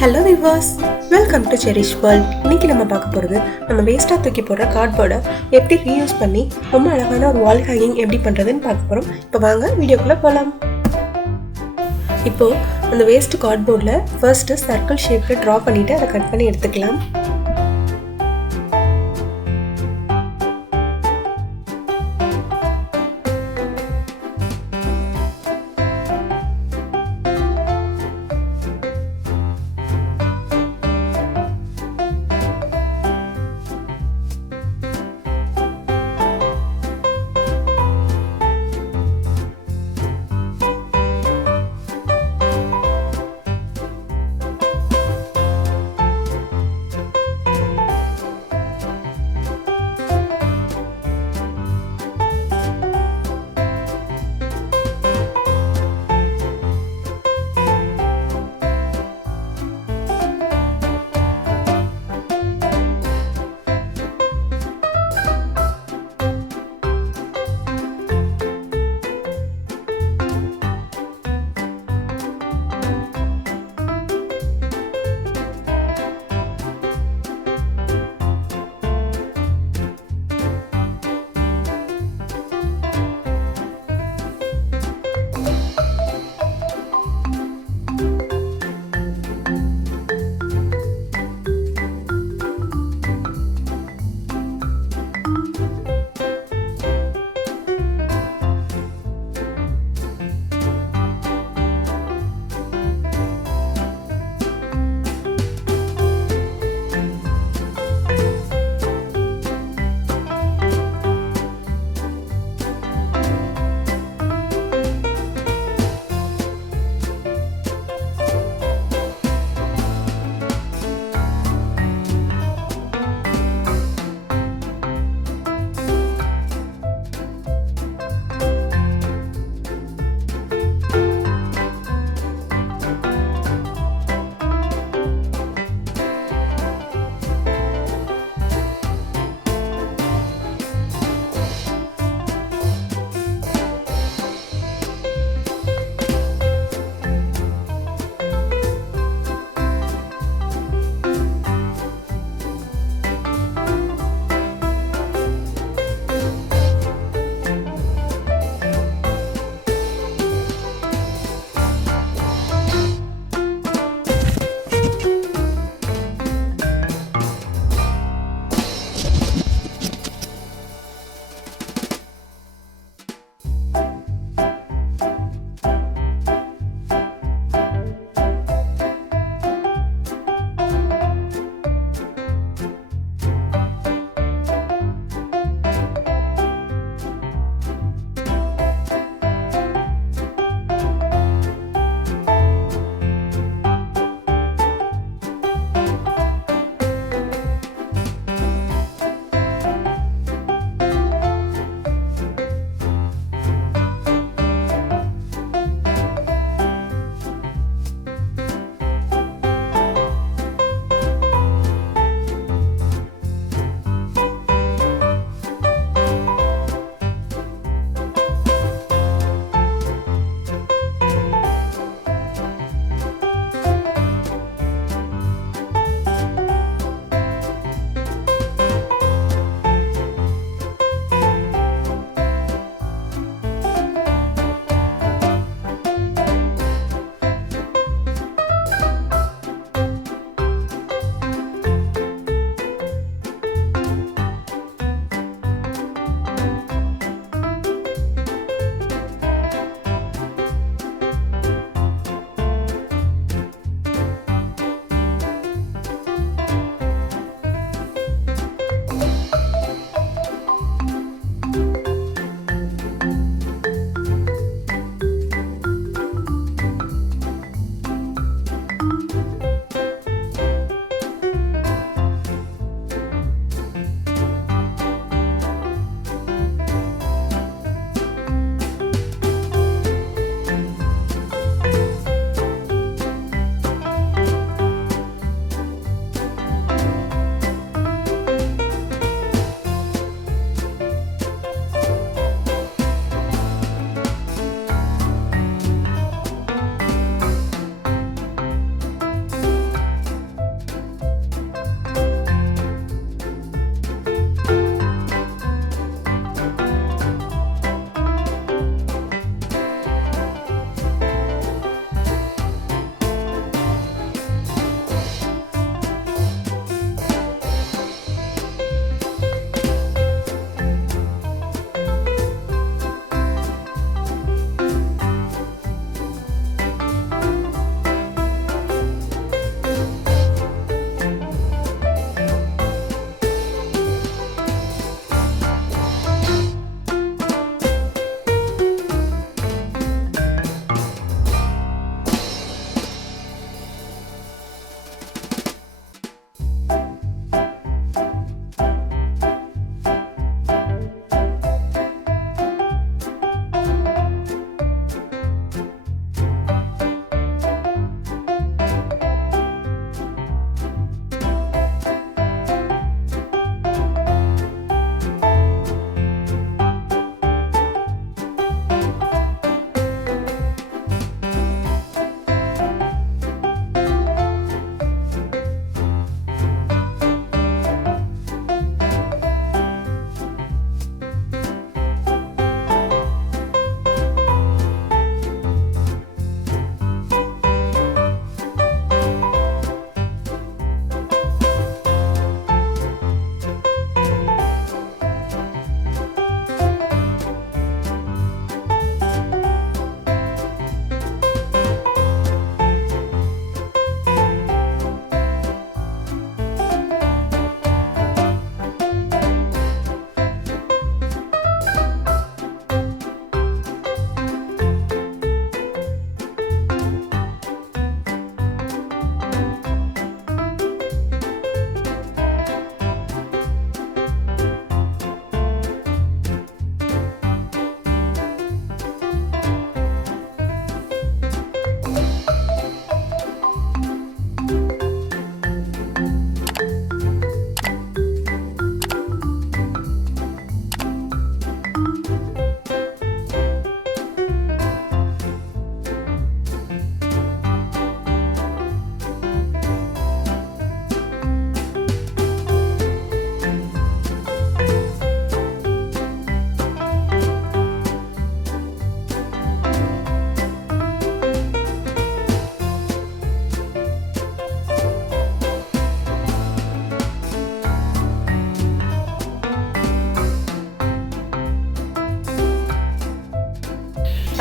Hello Vilas, welcome to Jerish world. இன்னைக்கு நம்ம பார்க்க போகிறது நம்ம வேஸ்ட்டாக தூக்கி போடுற கார்ட்போர்டை எப்படி ரீயூஸ் பண்ணி ரொம்ப அழகான ஒரு வால் ஹேங்கிங் எப்படி பண்ணுறதுன்னு பார்க்க போகிறோம். இப்போ வாங்க வீடியோக்குள்ளே போகலாம். இப்போது அந்த வேஸ்ட்டு கார்ட்போர்டில் ஃபர்ஸ்ட்டு சர்க்கிள் ஷேப்பில் ட்ரா பண்ணிவிட்டு அதை கட் பண்ணி எடுத்துக்கலாம்.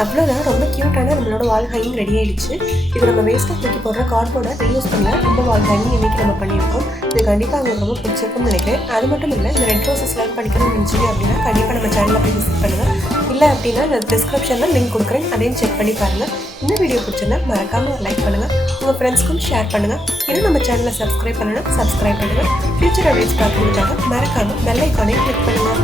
அவ்வளோதான், ரொம்ப க்யூட்டான நம்மளோட வால் ஹேங்கிங் ரெடி ஆகிடுச்சு. இது நம்ம வேஸ்ட்டாக தூக்கி போடுற கார்ட்போர்டை ரீயூஸ் பண்ணலாம். ரொம்ப வால் ஹேங்கிங் இன்றைக்கி நம்ம பண்ணியிருக்கோம். இது கண்டிப்பாக அவங்களுக்கு ரொம்ப பிடிச்சிருக்கும்னு நினைக்கிறேன். அது மட்டும் இல்லை, இந்த ரெட் ரோசஸ் லேர்ன் படிக்கணும்னு நினச்சிங்க அப்படின்னா கண்டிப்பாக நம்ம சேனலில் போய் விசிட் பண்ணுங்கள். இல்லை அப்படின்னா நான் டிஸ்கிரிப்ஷனில் லிங்க் கொடுக்குறேன், அதையும் செக் பண்ணி பாருங்கள். இந்த வீடியோ பிடிச்சிருந்தா மறக்காமல் லைக் பண்ணுங்கள், உங்கள் ஃப்ரெண்ட்ஸ்க்கும் ஷேர் பண்ணுங்கள். இன்னும் நம்ம சேனலை சப்ஸ்கிரைப் பண்ணணும், சப்ஸ்கிரைப் பண்ணுங்கள். ஃபியூச்சர் அப்டேட்ஸ் பார்க்குறதுக்காக மறக்காமல் பெல் ஐக்கானை கிளிக் பண்ணுங்கள்.